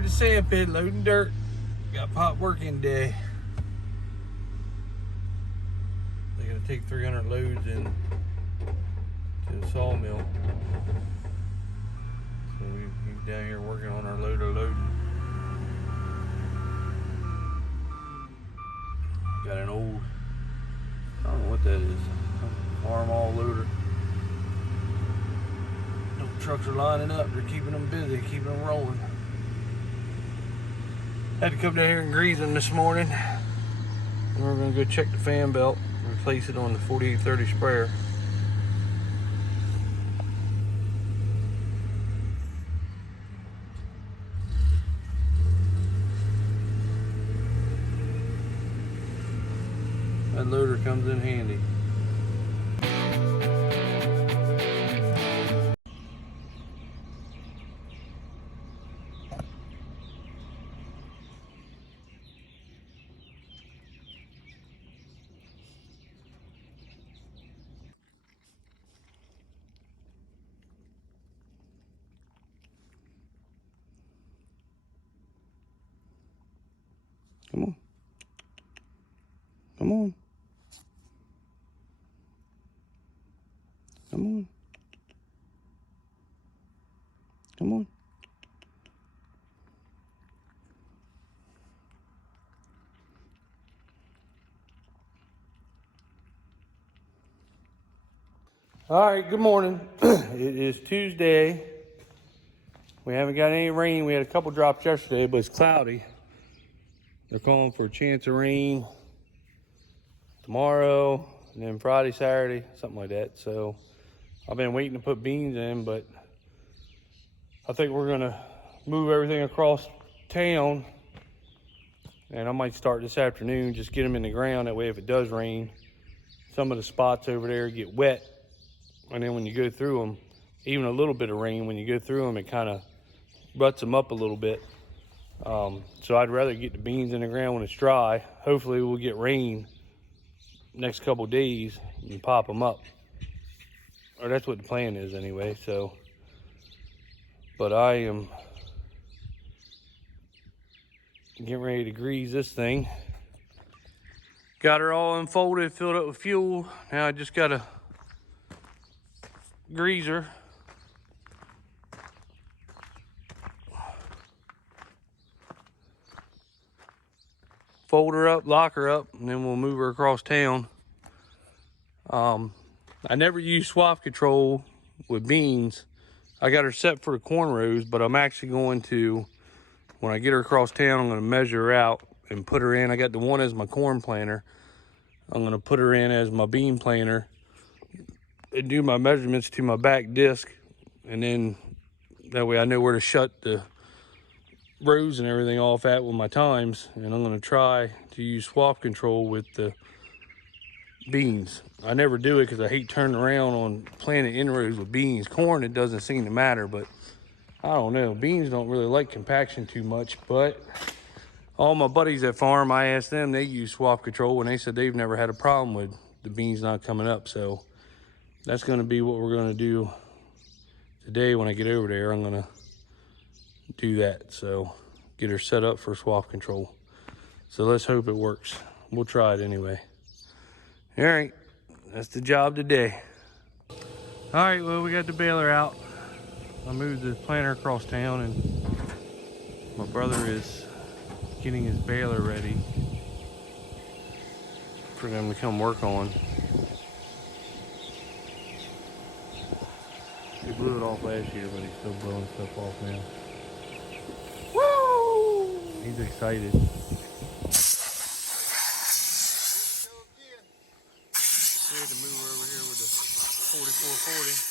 at the sand pit loading dirt. Got pot working day. They're gonna take 300 loads in to the sawmill. So he's down here working on our loader loading. Got an old, I don't know what that is, farm all loader. Trucks are lining up. They're keeping them busy, keeping them rolling. Had to come down here and grease them this morning. And we're gonna go check the fan belt, replace it on the 4830 sprayer. That loader comes in handy. Come on. Come on. Come on. Come on. All right, good morning. It is Tuesday. We haven't got any rain. We had a couple drops yesterday, but it's cloudy. They're calling for a chance of rain tomorrow, and then Friday, Saturday, something like that. So I've been waiting to put beans in, but I think we're gonna move everything across town, and I might start this afternoon, just get them in the ground. That way, if it does rain, some of the spots over there get wet, and then when you go through them, even a little bit of rain, when you go through them, it kind of ruts them up a little bit. So I'd rather get the beans in the ground when it's dry. Hopefully we'll get rain next couple days and pop them up, or that's what the plan is anyway. So, but I am getting ready to grease this thing. Got her all unfolded, filled up with fuel. Now I just got a greaser. Fold her up, lock her up, and then we'll move her across town. I never use swath control with beans. I got her set for the corn rows, but I'm actually going to, when I get her across town, I'm going to measure her out and put her in. I got the one as my corn planter. I'm going to put her in as my bean planter and do my measurements to my back disc, and then that way I know where to shut the rows and everything off at with my times. And I'm going to try to use swath control with the beans. I never do it because I hate turning around on planting inrows with beans. Corn, it doesn't seem to matter, but I don't know. Beans don't really like compaction too much, but all my buddies that farm, I asked them, they use swath control, and they said they've never had a problem with the beans not coming up. So that's going to be what we're going to do today. When I get over there, I'm going to do that. So get her set up for swath control. So let's hope it works. We'll try it anyway. All right, that's the job today. All right, well, we got the baler out. I moved the planter across town, and my brother is getting his baler ready for them to come work on. He blew it off last year, but he's still blowing stuff off now. Woo! He's excited. We had to move her over here with the 4440.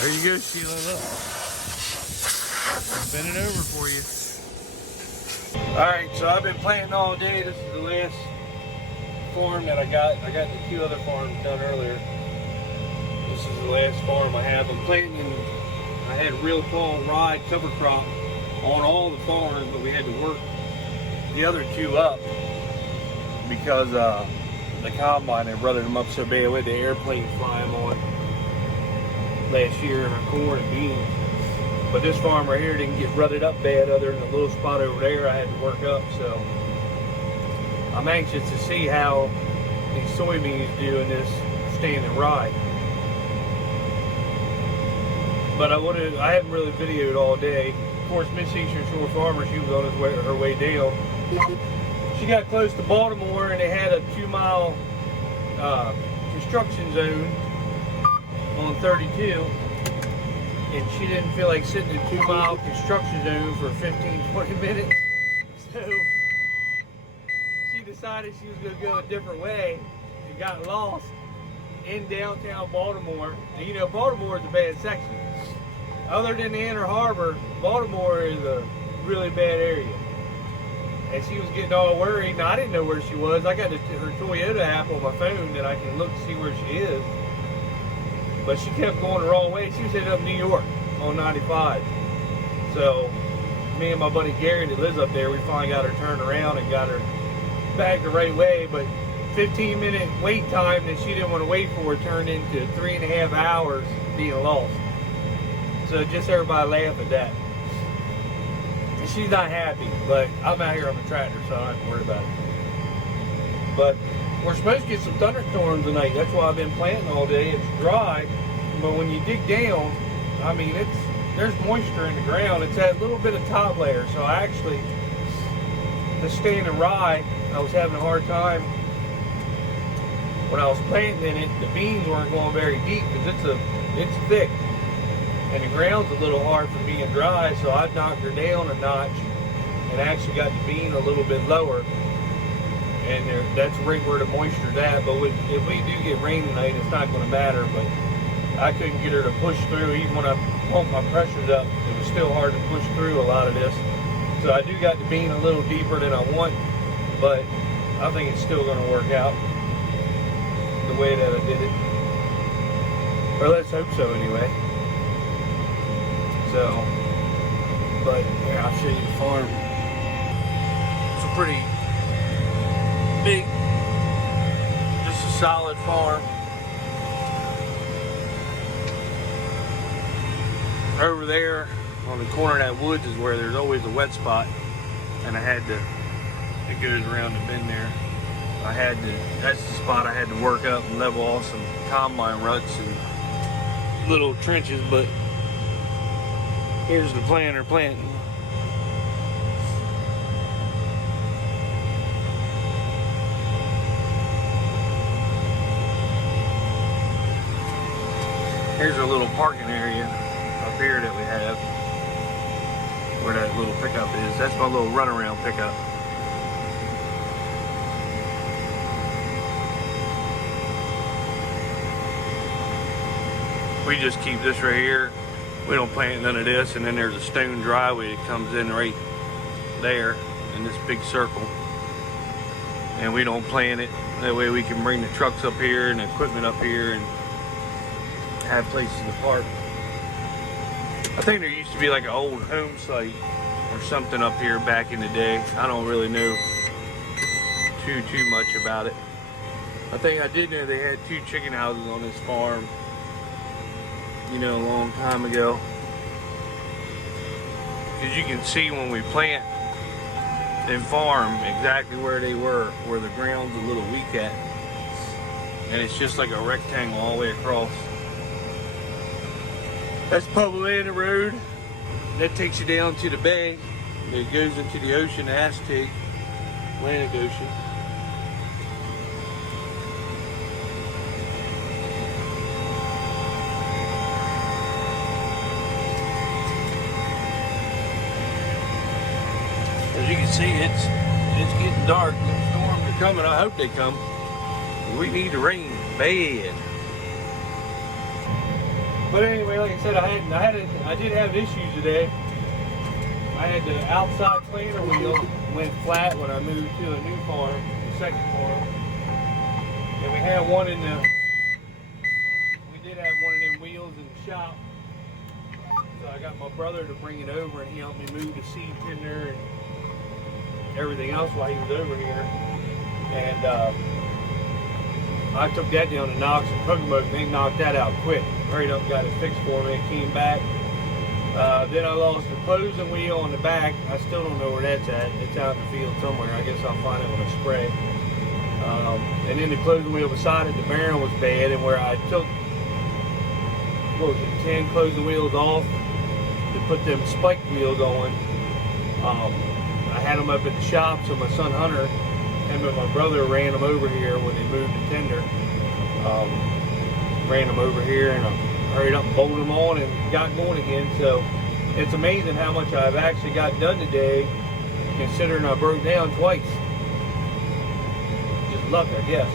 There you go, Sheila, look. Spin it over for you. Alright, so I've been planting all day. This is the last farm that I got. I got the 2 other farms done earlier. This is the last farm I have. I'm planting, I had real tall rye cover crop on all the farms, but we had to work the other 2 up because the combine had rutted them up so bad. We had the airplane fly them on last year in our corn and beans. But this farm right here didn't get rutted up bad, other than a little spot over there I had to work up. So I'm anxious to see how these soybeans do in this standing rye. But I haven't really videoed all day. Of course, Miss Eastern Shore Farmer, she was on her way down. She got close to Baltimore and they had a 2-mile construction zone on 32, and she didn't feel like sitting in a 2-mile construction zone for 15-20 minutes, so she decided she was going to go a different way and got lost in downtown Baltimore. And you know, Baltimore is a bad section. Other than the Inner Harbor, Baltimore is a really bad area, and she was getting all worried. Now, I didn't know where she was. I got her Toyota app on my phone that I can look to see where she is. But she kept going the wrong way. She was headed up New York on 95. So me and my buddy Gary that lives up there, we finally got her turned around and got her back the right way. But 15-minute wait time that she didn't want to wait for turned into 3.5 hours being lost. So just everybody laugh at that. And she's not happy, but I'm out here on the tractor, so I don't have to worry about it. But we're supposed to get some thunderstorms tonight. That's why I've been planting all day. It's dry, but when you dig down, I mean, there's moisture in the ground. It's that little bit of top layer. So I actually, the standing rye, I was having a hard time when I was planting in it. The beans weren't going very deep because it's thick, and the ground's a little hard for being dry. So I knocked her down a notch and actually got the bean a little bit lower. And that's right where the moisture's at. But if we do get rain tonight, it's not going to matter. But I couldn't get her to push through. Even when I pumped my pressures up, it was still hard to push through a lot of this. So I do got the bean a little deeper than I want, but I think it's still going to work out the way that I did it. Or let's hope so anyway. So, but yeah, I'll show you the farm. It's a pretty big, just a solid farm. Over there on the corner of that woods is where there's always a wet spot, and it goes around the bend there. That's the spot I had to work up and level off some combine ruts and little trenches. But here's the planter planting. Here's a little parking area up here that we have, where that little pickup is. That's my little runaround pickup. We just keep this right here. We don't plant none of this, and then there's a stone driveway that comes in right there in this big circle. And we don't plant it. That way we can bring the trucks up here and the equipment up here and have places to park. I think there used to be like an old home site or something up here back in the day. I don't really know too much about it. I think I did know they had 2 chicken houses on this farm, you know, a long time ago. Because you can see when we plant and farm exactly where they were, where the ground's a little weak at. And it's just like a rectangle all the way across. That's Pueblo Land Road. That takes you down to the bay. It goes into the ocean, the Aztec Atlantic Ocean. As you can see, it's getting dark. The storms are coming. I hope they come. We need the rain bad. But anyway, like I said, I did have issues today. I had the outside planer wheel went flat when I moved to a new farm, the second farm. And we had one in the, we did have one of them wheels in the shop. So I got my brother to bring it over, and he helped me move the seed tender and everything else while he was over here. And I took that down to Knox and Pocomoke, and they knocked that out quick. Hurried up and got it fixed for me. It came back. Then I lost the closing wheel on the back. I still don't know where that's at. It's out in the field somewhere. I guess I'll find it when I spray. And then the closing wheel beside it, the bearing was bad, and where I took, what was it, 10 closing wheels off to put them spiked wheels on. I had them up at the shop, so my son Hunter, him and my brother ran them over here when they moved the tender. Ran them over here, and I hurried up and bolted them on and got going again. So it's amazing how much I've actually got done today, considering I broke down twice. Just luck, I guess.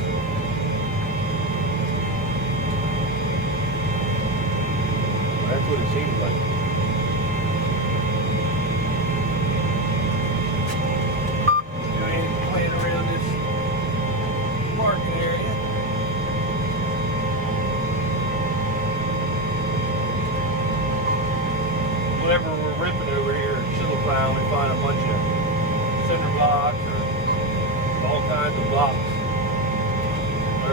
That's what it seems like. Playing around this parking area. Whenever we're ripping over here at chisel plow, we find a bunch of cinder blocks or all kinds of blocks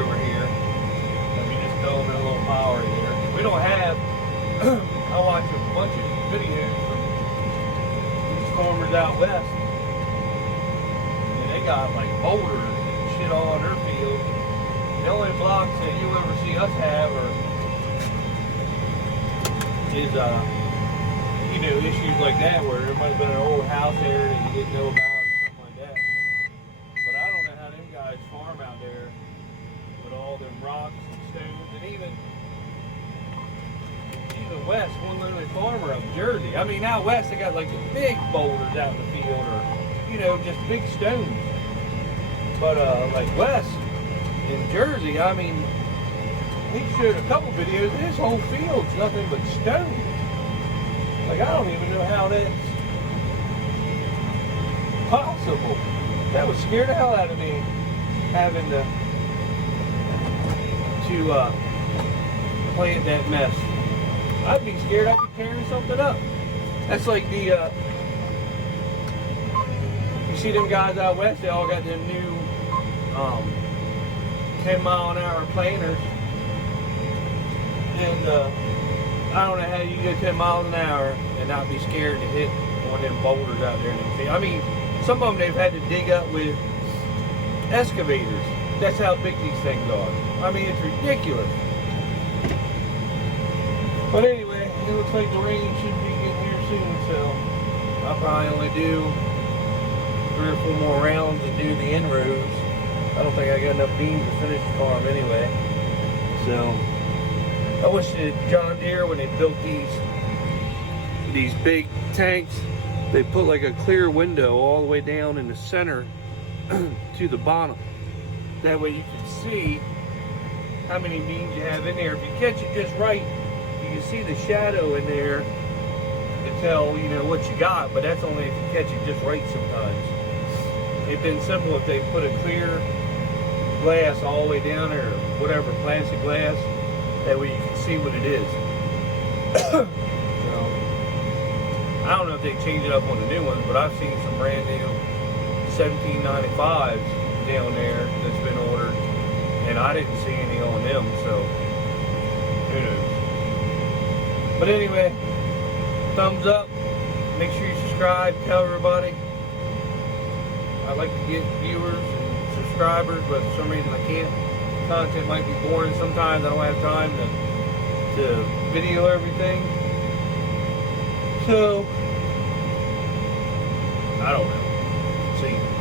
over here. And we just throw them in a little pile right there. We don't have, I watch a bunch of videos from these farmers out west, and they got like boulders and shit all on their fields. The only blocks that you ever see us have is you know, issues like that where there might have been an old house there that you didn't know about or something like that. But I don't know how them guys farm out there with all them rocks and stones, and even west, one little farmer up Jersey. I mean, out west they got like the big boulders out in the field, or you know, just big stones. But like west in Jersey, I mean, he showed a couple videos. This whole field's nothing but stones. Like, I don't even know how that's possible. That would scare the hell out of me, having to plant that mess. I'd be scared I'd be tearing something up. That's like the, you see them guys out west, they all got them new 10-mile-an-hour planters. And I don't know how you go 10 miles an hour and not be scared to hit one of them boulders out there in the field. I mean, some of them they've had to dig up with excavators. That's how big these things are. I mean, it's ridiculous. But anyway, it looks like the rain should be getting here soon, so I'll probably only do 3 or 4 more rounds and do the inroads. I don't think I got enough beans to finish the farm anyway. So I wish that John Deere, when they built these big tanks, they put like a clear window all the way down in the center to the bottom. That way you can see how many beans you have in there. If you catch it just right, you can see the shadow in there to tell, you know, what you got, but that's only if you catch it just right sometimes. It'd been simple if they put a clear glass all the way down there, or whatever, plastic glass. That way you can see what it is. So, I don't know if they change it up on the new ones, but I've seen some brand new 1795s down there that's been ordered, and I didn't see any on them, so who knows. But anyway, thumbs up, make sure you subscribe, tell everybody. I'd like to get viewers and subscribers, but for some reason I can't. Content might be boring sometimes. I don't have time to video everything. So I don't know. See.